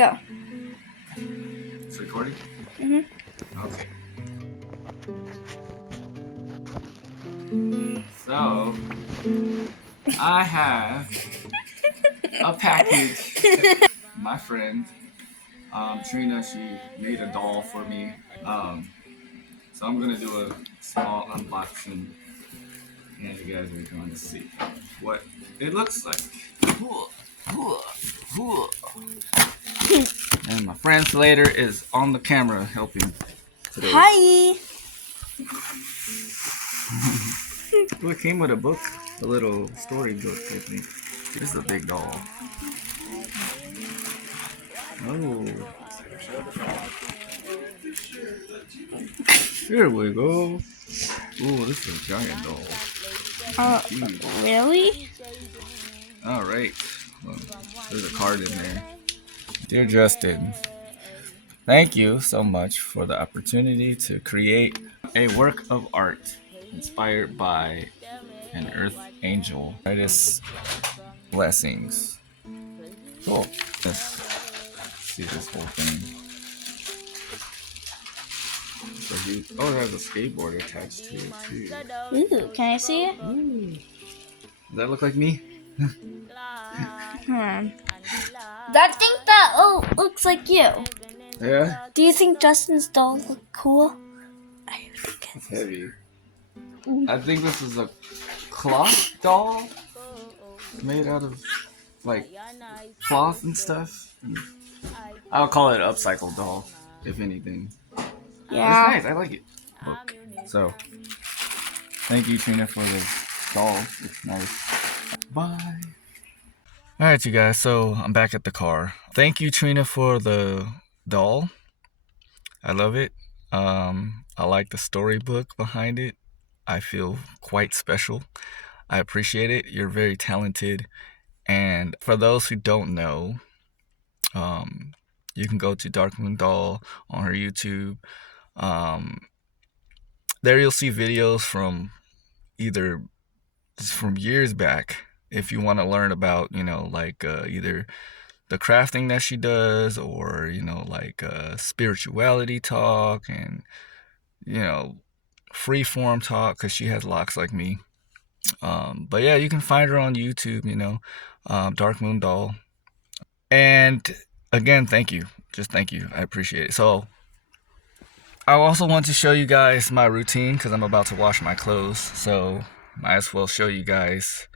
Go. It's recording? Mhm. Okay. So, I have a package. My friend, Trina, she made a doll for me. So I'm gonna do a small unboxing, and you guys are going to see what it looks like. And my friend Slater is on the camera helping today. Hi. Well, it came with a book, a little story book, I think. This is a big doll. Oh. Here we go. Oh, this is a giant doll. Huge. Really? All right. Well, there's a card in there. Dear Justin, thank you so much for the opportunity to create a work of art inspired by an earth angel. Greatest blessings. Cool. Let's see this whole thing. So it has a skateboard attached to it too. Ooh, can I see it? Ooh. Does that look like me? I think that looks like you. Yeah. Do you think Justin's doll look cool? I think It's heavy. I think this is a cloth doll made out of like cloth and stuff. I would call it an upcycled doll, if anything. Yeah. It's nice. I like it. Look. So, thank you, Trina, for the doll. It's nice. Bye. All right, you guys. So I'm back at the car. Thank you, Trina, for the doll. I love it. I like the storybook behind it. I feel quite special. I appreciate it. You're very talented. And for those who don't know, you can go to Dark Moon Doll on her YouTube. There you'll see videos from either from years back if you want to learn about, like either the crafting that she does or, like spirituality talk and, free form talk because she has locks like me. But yeah, you can find her on YouTube, Dark Moon Doll. And again, thank you. Just thank you. I appreciate it. So I also want to show you guys my routine because I'm about to wash my clothes. So might as well show you guys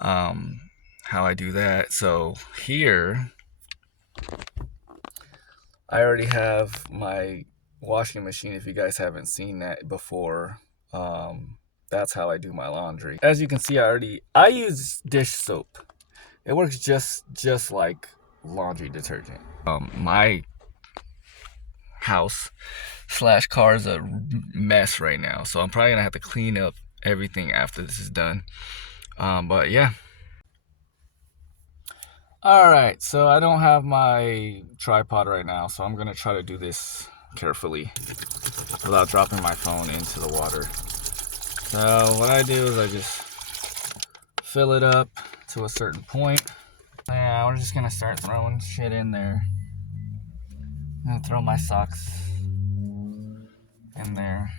how I do that. So here, I already have my washing machine. If you guys haven't seen that before, that's how I do my laundry. As you can see, I use dish soap. It works just like laundry detergent. My house / car is a mess right now, so I'm probably gonna have to clean up everything after this is done. But yeah. Alright, so I don't have my tripod right now, so I'm gonna try to do this carefully without dropping my phone into the water. So what I do is I just fill it up to a certain point. Yeah, we're just gonna start throwing shit in there. I'm gonna throw my socks in there.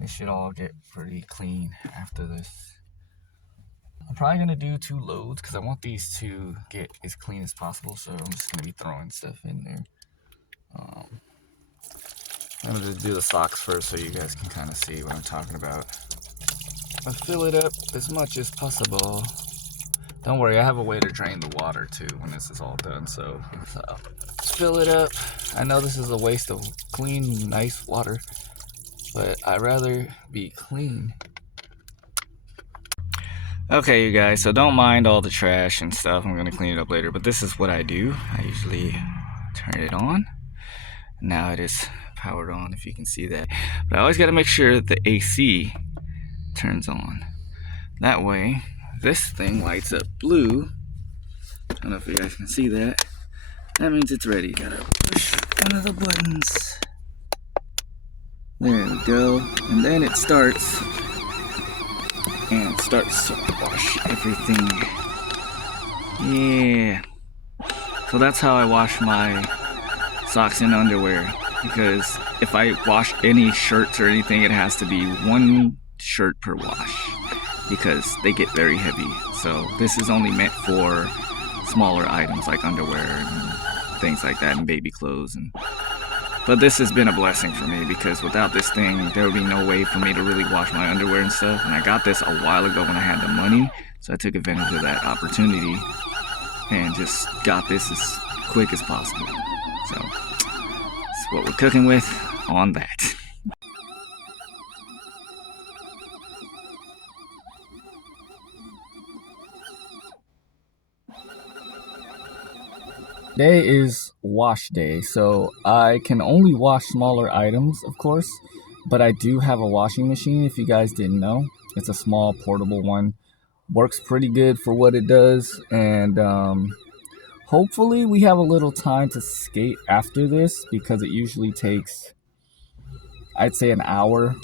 They should all get pretty clean after this. I'm probably gonna do 2 loads because I want these to get as clean as possible, so I'm just gonna be throwing stuff in there. I'm gonna just do the socks first so you guys can kind of see what I'm talking about. I fill it up as much as possible. Don't worry, I have a way to drain the water too when this is all done, so fill it up. I know this is a waste of clean, nice water, but I'd rather be clean. Okay, you guys, so don't mind all the trash and stuff. I'm gonna clean it up later, but this is what I do. I usually turn it on. Now it is powered on, if you can see that. But I always gotta make sure that the AC turns on. That way, this thing lights up blue. I don't know if you guys can see that. That means it's ready. Gotta push one of the buttons. There we go. And then it starts. And starts to wash everything. Yeah. So that's how I wash my socks and underwear, because if I wash any shirts or anything, it has to be one shirt per wash because they get very heavy. So this is only meant for smaller items like underwear and things like that, and baby clothes. But this has been a blessing for me, because without this thing there would be no way for me to really wash my underwear and stuff. And I got this a while ago when I had the money, so I took advantage of that opportunity and just got this as quick as possible. So that's what we're cooking with on that. Today is wash day, so I can only wash smaller items, of course, but I do have a washing machine, if you guys didn't know. It's a small portable one. Works pretty good for what it does, and hopefully we have a little time to skate after this, because it usually takes, I'd say, an hour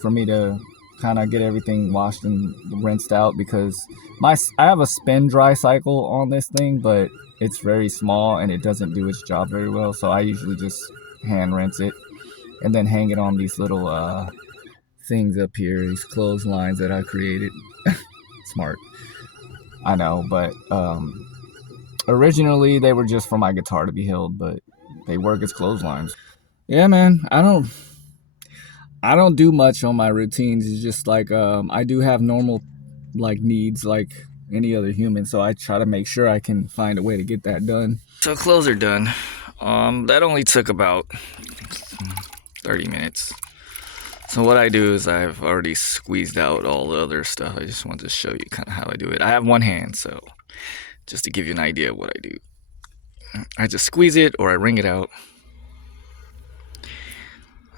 for me to kind of get everything washed and rinsed out, because I have a spin dry cycle on this thing, but it's very small and it doesn't do its job very well. So I usually just hand rinse it and then hang it on these little things up here, these clotheslines that I created. Smart, I know, but originally they were just for my guitar to be held, but they work as clotheslines. Yeah, man, I don't do much on my routines. It's just like I do have normal like needs like any other human, so I try to make sure I can find a way to get that done. So clothes are done. That only took about 30 minutes. So what I do is I've already squeezed out all the other stuff. I just wanted to show you kind of how I do it. I have one hand, so just to give you an idea of what I do. I just squeeze it or I wring it out.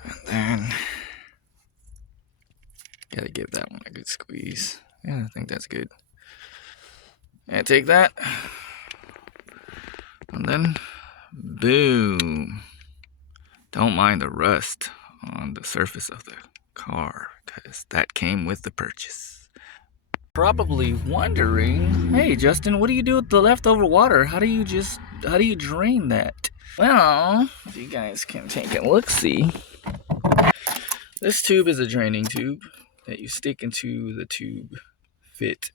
And then gotta give that one a good squeeze. Yeah, I think that's good. And take that, and then boom. Don't mind the rust on the surface of the car, because that came with the purchase. Probably wondering, hey Justin, what do you do with the leftover water? How do you drain that? Well, if you guys can take a look-see, this tube is a draining tube that you stick into the tube fit.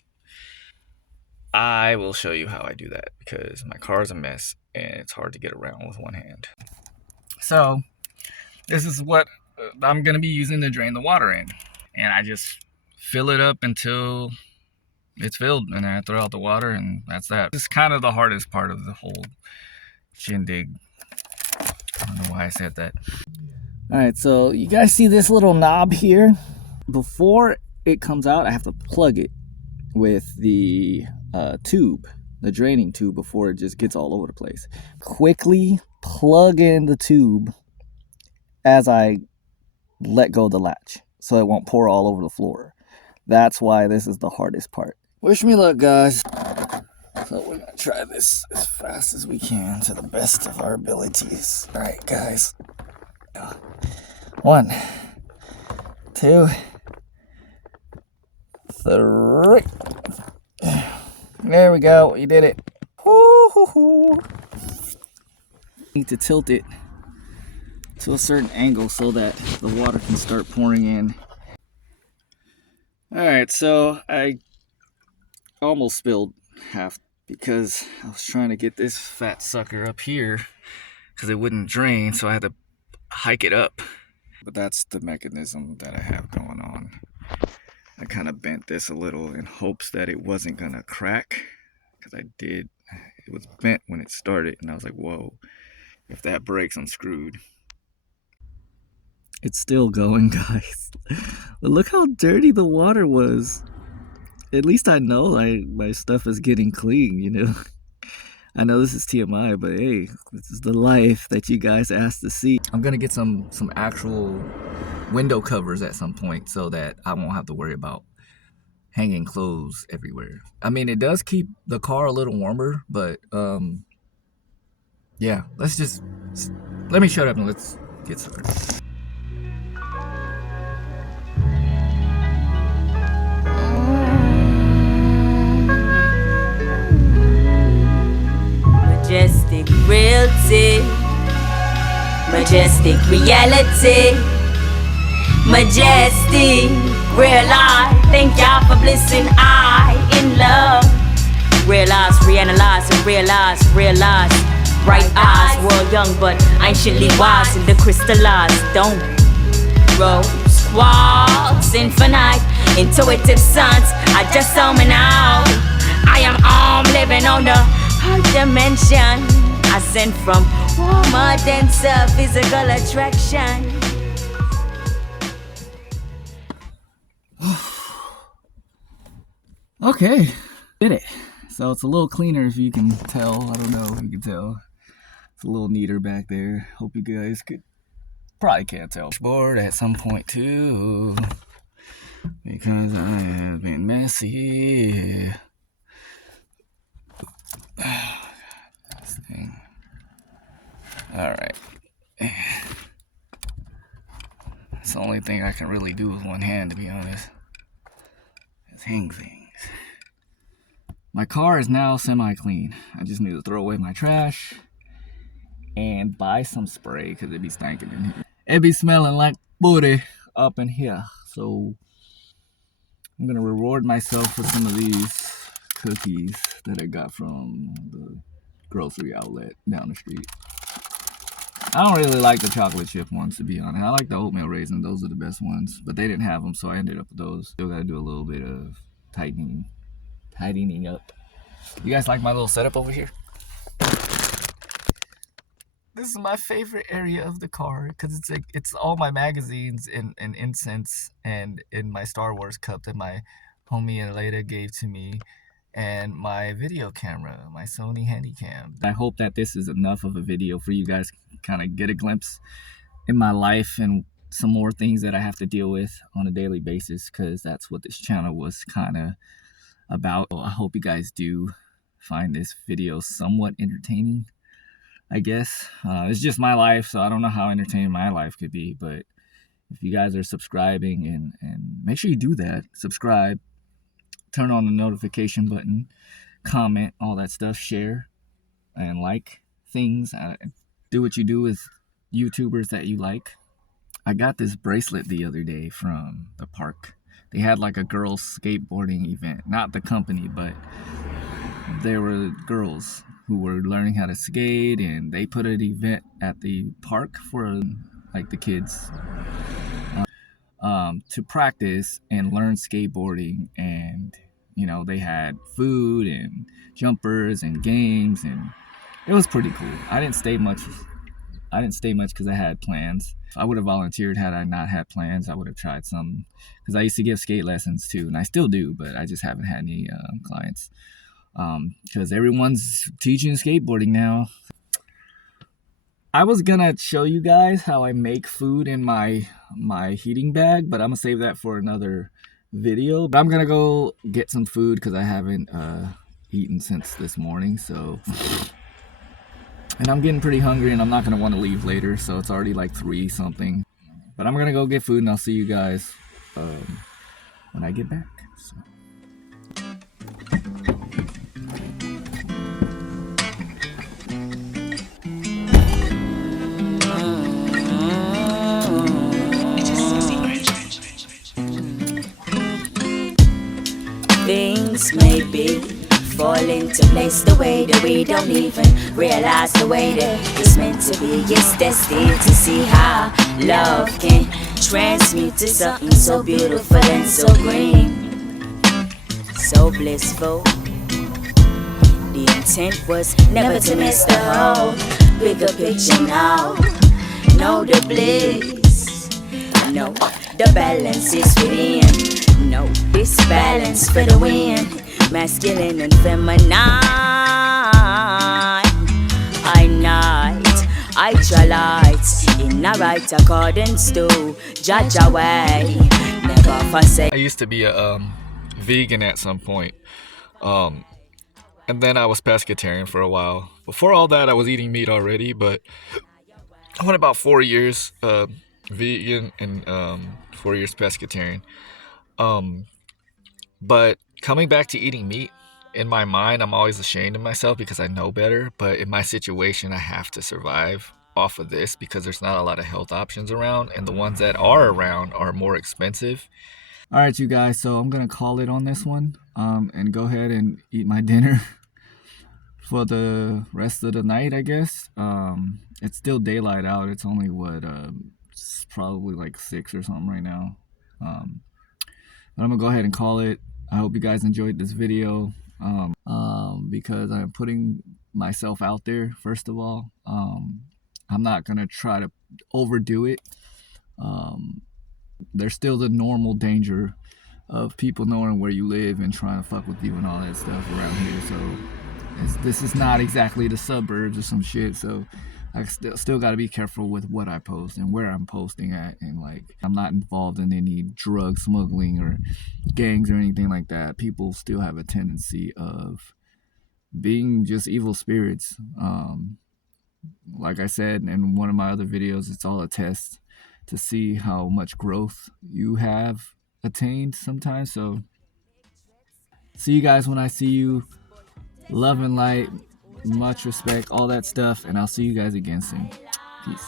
I will show you how I do that, because my car is a mess and it's hard to get around with one hand. So this is what I'm going to be using to drain the water in, and I just fill it up until it's filled, and then I throw out the water, and that's that. This is kind of the hardest part of the whole shindig. I don't know why I said that. Alright, so you guys see this little knob here? Before it comes out, I have to plug it with the tube, the draining tube, before it just gets all over the place. Quickly plug in the tube as I let go of the latch, so it won't pour all over the floor. That's why this is the hardest part. Wish me luck, guys. So we're gonna try this as fast as we can to the best of our abilities. Alright, guys. 1, 2, 3. There we go. You did it. Woo-hoo-hoo. Need to tilt it to a certain angle so that the water can start pouring in. Alright, so I almost spilled half because I was trying to get this fat sucker up here because it wouldn't drain, so I had to hike it up. But that's the mechanism that I have going on. I kind of bent this a little in hopes that it wasn't gonna crack, because it was bent when it started, and I was like, whoa, if that breaks, I'm screwed. It's still going, guys. But look how dirty the water was. At least I know my stuff is getting clean, you know. I know this is TMI, but hey, this is the life that you guys asked to see. I'm gonna get some actual window covers at some point so that I won't have to worry about hanging clothes everywhere. I mean, it does keep the car a little warmer, but yeah, let me shut up and let's get started. Majestic. majestic realty, majestic reality, majestic real life. Thank y'all for blessing I in love. Realize, reanalyze, and realize. Bright eyes, world young but anciently wise in the crystallized dome. Rose quartz, infinite, intuitive sons. I just saw me now. I am living on the high dimension. I sent from warmer, denser physical attraction. Okay, did it. So it's a little cleaner if you can tell. I don't know if you can tell. It's a little neater back there. Hope you guys could. Probably can't tell. Board at some point too, because I have been messy. This thing. All right. It's the only thing I can really do with one hand, to be honest. Is hang things. My car is now semi-clean. I just need to throw away my trash and buy some spray because it be stinking in here. It be smelling like booty up in here. So I'm gonna reward myself with some of these cookies that I got from the grocery outlet down the street. I don't really like the chocolate chip ones, to be honest. I like the oatmeal raisin. Those are the best ones, but they didn't have them, so I ended up with those. Still gotta do a little bit of tightening up. You guys like my little setup over here? This is my favorite area of the car because it's all my magazines and incense and in my Star Wars cup that my homie Aleda gave to me, and my video camera, my Sony Handycam. I hope that this is enough of a video for you guys to kind of get a glimpse in my life and some more things that I have to deal with on a daily basis, because that's what this channel was kind of about. I hope you guys do find this video somewhat entertaining, I guess. It's just my life, so I don't know how entertaining my life could be, but if you guys are subscribing, and make sure you do that, subscribe, turn on the notification button, comment, all that stuff, share, and like things. Do what you do with YouTubers that you like. I got this bracelet the other day from the park. They had like a girls skateboarding event, not the company, but there were girls who were learning how to skate, and they put an event at the park for like the kids to practice and learn skateboarding. And you know, they had food and jumpers and games, and it was pretty cool. I didn't stay much because I had plans. I would have volunteered had I not had plans. I would have tried some, because I used to give skate lessons too, and I still do, but I just haven't had any clients. Because everyone's teaching skateboarding now. I was gonna show you guys how I make food in my heating bag, but I'm gonna save that for another video. But I'm gonna go get some food because I haven't eaten since this morning, so, and I'm getting pretty hungry, and I'm not gonna want to leave later, so it's already like 3 something. But I'm gonna go get food, and I'll see you guys when I get back. So. Things may be fall into place the way that we don't even realize the way that it's meant to be. It's destined to see how love can transmute to something so beautiful and so green, so blissful. The intent was never to miss the whole bigger picture now. Know the bliss, know the balance is within. No, this balance for the win, masculine and feminine. I try lights in a right accordance to Jaja way. Never forsake. I used to be a vegan at some point, and then I was pescatarian for a while. Before all that, I was eating meat already, but I went about 4 years vegan and 4 years pescatarian. But coming back to eating meat, in my mind, I'm always ashamed of myself because I know better. But in my situation, I have to survive off of this because there's not a lot of health options around, and the ones that are around are more expensive. All right, you guys, so I'm gonna call it on this one, and go ahead and eat my dinner for the rest of the night, I guess. It's still daylight out. It's only what, it's probably like 6 or something right now. But I'm gonna go ahead and call it. I hope you guys enjoyed this video, because I'm putting myself out there, first of all. I'm not gonna try to overdo it. There's still the normal danger of people knowing where you live and trying to fuck with you and all that stuff around here. So this is not exactly the suburbs or some shit. So I still got to be careful with what I post and where I'm posting at. And like, I'm not involved in any drug smuggling or gangs or anything like that. People still have a tendency of being just evil spirits. Like I said in one of my other videos, it's all a test to see how much growth you have attained sometimes. So see you guys when I see you. Love and light, much respect, all that stuff, and I'll see you guys again soon. Peace.